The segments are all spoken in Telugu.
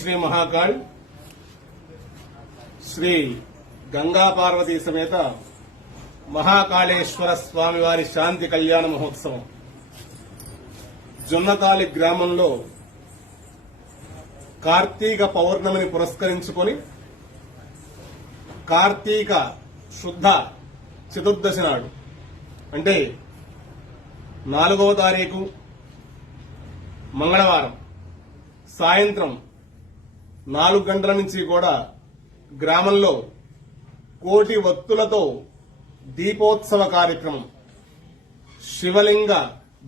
శ్రీ మహాకాళ్ శ్రీ గంగా పార్వతీ సమేత మహాకాళేశ్వర స్వామివారి శాంతి కళ్యాణ మహోత్సవం జొన్నతాలి గ్రామంలో కార్తీక పౌర్ణమిని పురస్కరించుకొని కార్తీక శుద్ధ చతుర్దశి నాడు అంటే 4వ తారీఖు మంగళవారం సాయంత్రం 4 గంటల నుంచి కూడా గ్రామంలో కోటి వత్తులతో దీపోత్సవ కార్యక్రమం శివలింగ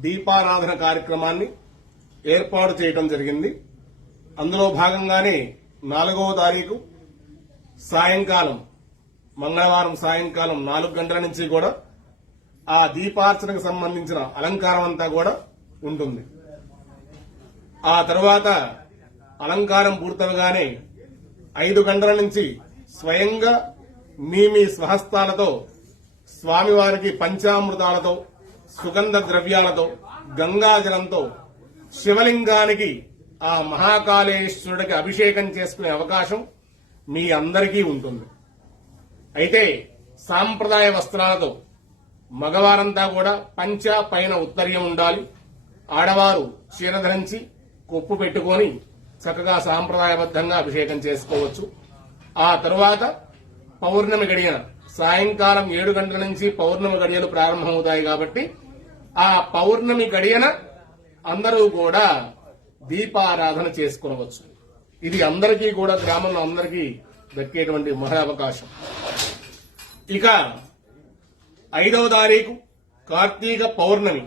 దీపారాధన కార్యక్రమాన్ని ఏర్పాటు చేయడం జరిగింది. అందులో భాగంగానే 4వ తారీఖు సాయంకాలం మంగళవారం సాయంకాలం 4 గంటల నుంచి కూడా ఆ దీపార్చనకు సంబంధించిన అలంకారం అంతా కూడా ఉంటుంది. ఆ తరువాత అలంకారం పూర్తవగానే 5 గంటల నుంచి స్వయంగా మీ స్వహస్తాలతో స్వామివారికి పంచామృతాలతో సుగంధ ద్రవ్యాలతో గంగాజలంతో శివలింగానికి ఆ మహాకాళేశ్వరుడికి అభిషేకం చేసుకునే అవకాశం మీ అందరికీ ఉంటుంది. అయితే సాంప్రదాయ వస్త్రాలతో మగవారంతా కూడా పంచ పైన ఉత్తరీయం ఉండాలి. ఆడవారు చీర ధరించి కొప్పు పెట్టుకొని చక్కగా సాంప్రదాయబద్దంగా అభిషేకం చేసుకోవచ్చు. ఆ తరువాత పౌర్ణమి గడియన సాయంకాలం 7 గంటల నుంచి పౌర్ణమి గడియలు ప్రారంభమవుతాయి కాబట్టి ఆ పౌర్ణమి గడియన అందరూ కూడా దీపారాధన చేసుకోవచ్చు. ఇది అందరికీ కూడా గ్రామంలో అందరికీ దక్కేటువంటి మహావకాశం. ఇక 5వ తారీఖు కార్తీక పౌర్ణమి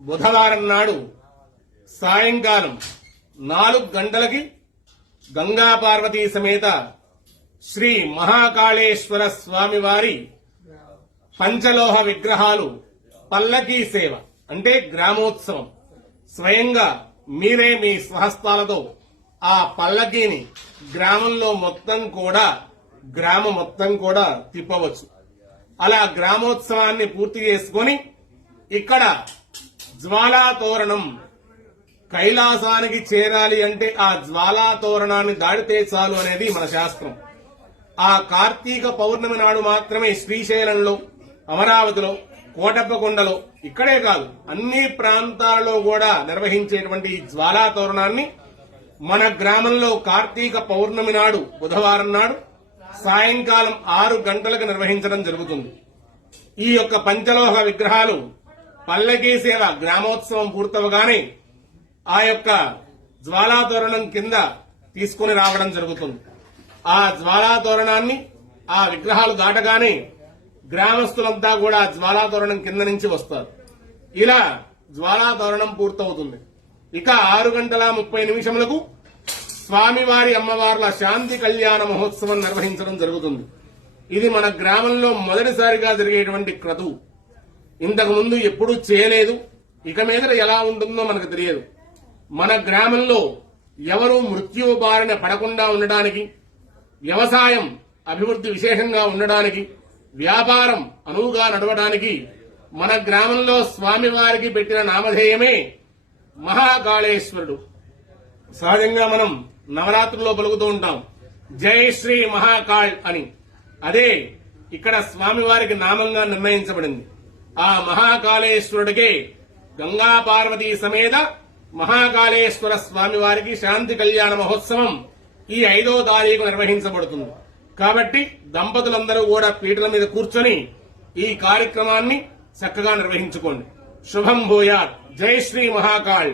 బుధవారం నాడు సాయంకాలం 4 గంటలకి గంగా పార్వతీ సమేత శ్రీ మహాకాళేశ్వర స్వామివారి పంచలోహ విగ్రహాలు పల్లకీ సేవ అంటే గ్రామోత్సవం స్వయంగా మీరే మీ స్వహస్తాలతో ఆ పల్లకీని గ్రామంలో గ్రామం మొత్తం కూడా తిప్పవచ్చు. అలా గ్రామోత్సవాన్ని పూర్తి చేసుకొని ఇక్కడ జ్వాలా తోరణం కైలాసానికి చేరాలి అంటే ఆ జ్వాలా తోరణాన్ని దాటితే చాలు అనేది మన శాస్త్రం. ఆ కార్తీక పౌర్ణమి నాడు మాత్రమే శ్రీశైలంలో, అమరావతిలో, కోటప్పకొండలో ఇక్కడే కాదు అన్ని ప్రాంతాల్లో కూడా నిర్వహించేటువంటి ఈ జ్వాలా తోరణాన్ని మన గ్రామంలో కార్తీక పౌర్ణమి నాడు బుధవారం నాడు సాయంకాలం 6 గంటలకు నిర్వహించడం జరుగుతుంది. ఈ యొక్క పంచలోహ విగ్రహాలు పల్లకీ సేవ గ్రామోత్సవం పూర్తవగానే ఆ యొక్క జ్వాలా తోరణం కింద తీసుకుని రావడం జరుగుతుంది. ఆ జ్వాలా తోరణాన్ని ఆ విగ్రహాలు దాటగానే గ్రామస్తులంతా కూడా జ్వాలా తోరణం కింద నుంచి వస్తారు. ఇలా జ్వాలా తోరణం పూర్తవుతుంది. ఇక 6 గంటల 30 నిమిషములకు స్వామివారి అమ్మవార్ల శాంతి కళ్యాణ మహోత్సవం నిర్వహించడం జరుగుతుంది. ఇది మన గ్రామంలో మొదటిసారిగా జరిగేటువంటి క్రతువు. ఇంతకు ముందు ఎప్పుడూ చేయలేదు. ఇక మీద ఎలా ఉంటుందో మనకు తెలియదు. మన గ్రామంలో ఎవరూ మృత్యువు బారిన పడకుండా ఉండడానికి, వ్యవసాయం అభివృద్ధి విశేషంగా ఉండడానికి, వ్యాపారం అనువుగా నడవడానికి మన గ్రామంలో స్వామివారికి పెట్టిన నామధేయమే మహాకాళేశ్వరుడు. సహజంగా మనం నవరాత్రుల్లో పలుకుతూ ఉంటాం జై శ్రీ మహాకాళ్ అని. అదే ఇక్కడ స్వామివారికి నామంగా నిర్ణయించబడింది. ఆ మహాకాళేశ్వరుడికే గంగా పార్వతీ సమేత మహాకాళేశ్వర స్వామివారికి శాంతి కళ్యాణ మహోత్సవం ఈ 5వ తారీఖు నిర్వహించబడుతుంది. కాబట్టి దంపతులందరూ కూడా పీటల మీద కూర్చొని ఈ కార్యక్రమాన్ని చక్కగా నిర్వహించుకోండి. శుభం భూయాత్. జై శ్రీ మహాకాళ్.